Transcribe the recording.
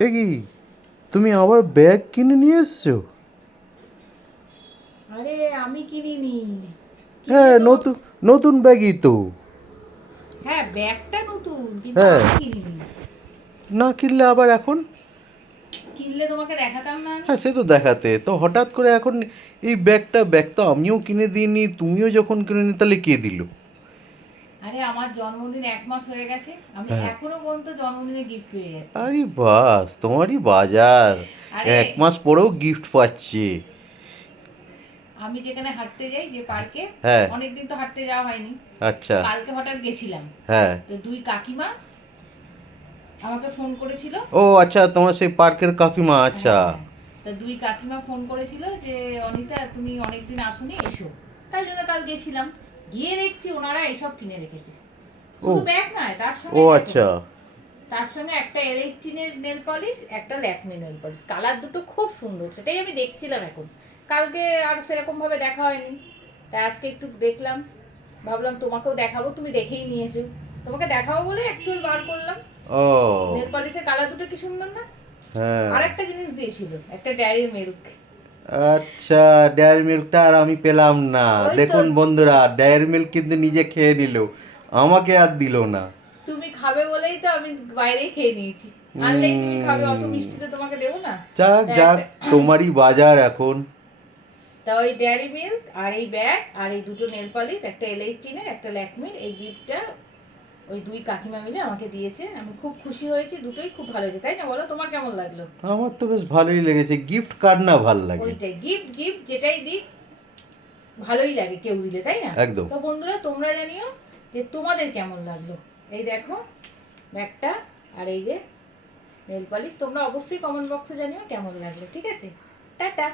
এ কি, তুমি আবার ব্যাগ কিনে নিয়ে এসছো? আরে আমি কিনিনি। কিনলে হ্যাঁ, তো। নতুন নতুন ব্যাগই তো। হ্যাঁ, ব্যাগটা নতুন কিন্তু হ্যাঁ, আমি কিনিনি। না কিনলে আবার এখন? কিনলে তোমাকে দেখাতাম না আমি? হ্যাঁ, সে তো দেখাতে তো হঠাৎ করে এখন এই ব্যাগ তো আমিও কিনে দিইনি, তুমিও যখন কিনে তাহলে কে দিল? আরে আমার জন্মদিন 1 মাস হয়ে গেছে, আমি হ্যাঁ, এখনো পর্যন্ত জন্মদিনে গিফট পেয়ে যাচ্ছি। আরে বাস, তোমারই বাজার। আরে 1 মাস পরেও গিফট পাচ্ছি। আমি যেখানে হাঁটতে যাই, যে পার্কে, হ্যাঁ। অনেকদিন তো হাঁটতে যাওয়া হয়নি। তো আচ্ছা। কালকে হঠাৎ গেছিলাম। হ্যাঁ। তো দুই কাকিমা আমাকে ফোন করেছিল। ও আচ্ছা, তোমার সেই পার্কের কাকিমা, আচ্ছা। হ্যাঁ, হ্যাঁ। তা দুই কাকিমা ফোন করেছিল যে অনিতা তুমি অনেকদিন আসোনি, এসো। তাই জন্য কাল গেছিলাম। গিয়ে দেখছি ওনারা এসব কিনে রেখেছে। ও। শুধু ব্যাগ নয়, তার ও সঙ্গে দেখো, আচ্ছা। তার সঙ্গে একটা এলেইচিনের নেল পলিশ, একটা ল্যাকমে নেল পলিশ, কালার দুটো খুব সুন্দর, সেটাই আমি দেখছিলাম এখন। কালকে আর সেরকম ভাবে দেখা হয়নি, তাই আজকে একটু দেখলাম, ভাবলাম তোমাকেও দেখাবো, তুমি দেখেই নিয়েছো। তোমাকে দেখাবো বলে অ্যাকচুয়াল বার করলাম। নেল ও। পলিশের কালার দুটো কি সুন্দর না? হ্যাঁ। আর একটা জিনিস দিয়েছিল, একটা ডেয়ারি মিল্ক। আচ্ছা, ডেয়ারি মিল্কটা আর আমি পেলাম না। ওই তো। দেখুন বন্ধুরা, ডেয়ারি মিল্ক কিন্তু নিজে খেয়ে নিল, আমাকে আর দিল না। তুমি খাবে বলেই তো আমি বাইরেই খেয়ে নিয়েছি। আনলেই তুমি খাবে, অত হুম। মিষ্টিতে তোমাকে দেবো না। যাক তা যাক, একটা, তোমারই বাজার এখন। তা ওই ডেয়ারি মিল্ক আর এই ব্যাগ আর এই দুটো নেল পলিশ, একটা এল18-এর, একটা ল্যাকমির, এই গিফটটা ওই দুই কাকিমা মিলে আমাকে দিয়েছে। আমি খুব খুশি হয়েছি, দুটোই খুব ভালো হয়েছে, তাই না? বলো তোমার কেমন লাগলো? আমার তো বেশ ভালোই লেগেছে, গিফট কার না ভাল লাগে। ওইটাই, গিফট গিফট যেটাই দিক ভালোই লাগে কেউ দিলে, তাই না? একদম। তো বন্ধুরা, তোমরা জানিও যে তোমাদের কেমন লাগলো। এই দেখো ব্যাগটা, আর এই যে নেল পলিশ, তোমরা অবশ্যই কমেন্ট বক্সে জানিও কেমন লাগলো। ঠিক আছে, টাটা।